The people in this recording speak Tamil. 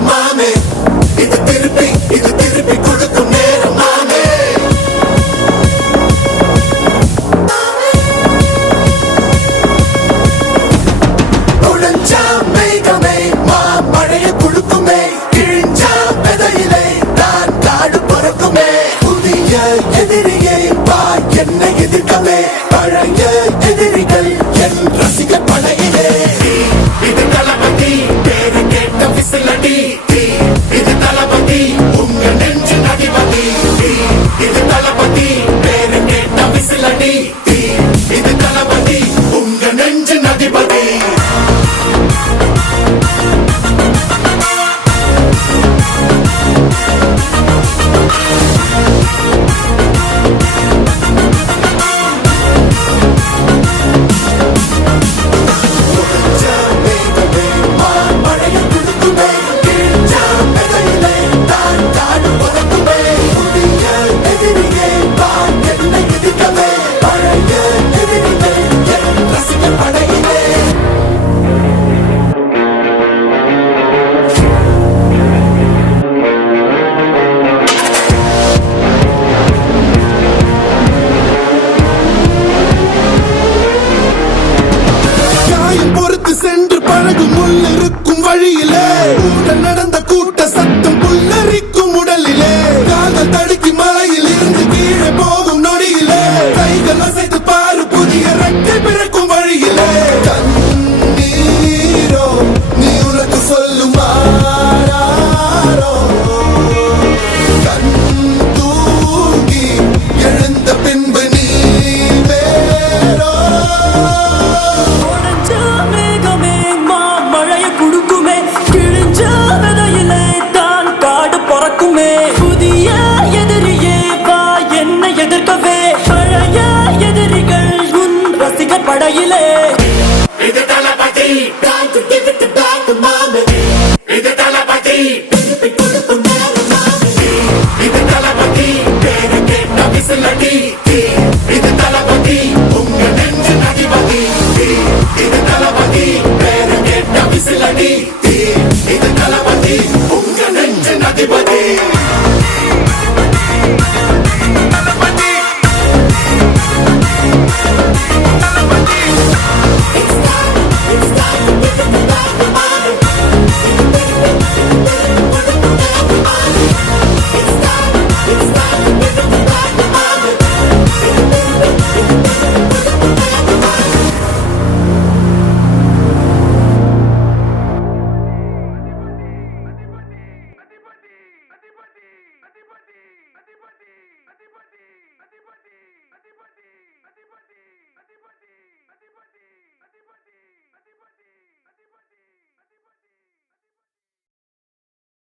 மாமே இது திருப்பி கொடுக்கும் நேரம் மாமே உடஞ்சா மேகமே மழைய குடுக்குமே கிழிஞ்சா விதையிலே தான் காடு பறக்குமே புதிய எதிரியை வா என்னை எதிர்க்கவே பழைய எதிரிகள் என் ரசிக படையிலே இது தளபதி பேரு கேட்ட விசிலடி இது தளபதி உங்க நெஞ்சு அதிபதி இது தளபதி பேரு கேட்ட விசிலடி இது தளபதி உங்க நெஞ்சு அதிபதி இருக்கும் வழியிலே உடன் நடந்த கூட்ட சத்தம் புல்லரிக்கும் உடலிலே காதல் தடுக்கி மலையில் இருந்து கீழே போகும் நொடியிலே கைகள் அசைத்து பாரு புதிய ரெக்கை பிறக்கும் வழியிலே கண்ணீரோ நீ உனக்கு சொல்லும் கண் தூங்கி எழுந்த பின்பு நீ வேறோ புதிய எதிரியே வா என்னை எதிர்க்கவே பழைய எதிரிகள் உன் ரசிகர் படையிலே இது தளபதி இது தளபதி இது தளபதி பேரு கேட்ட விசிலடி இது தளபதி உங்க நெஞ்சு அதிபதி இது தளபதி பேரு கேட்ட விசிலடி இது தளபதி உங்க நெஞ்சு அதிபதி अधिपति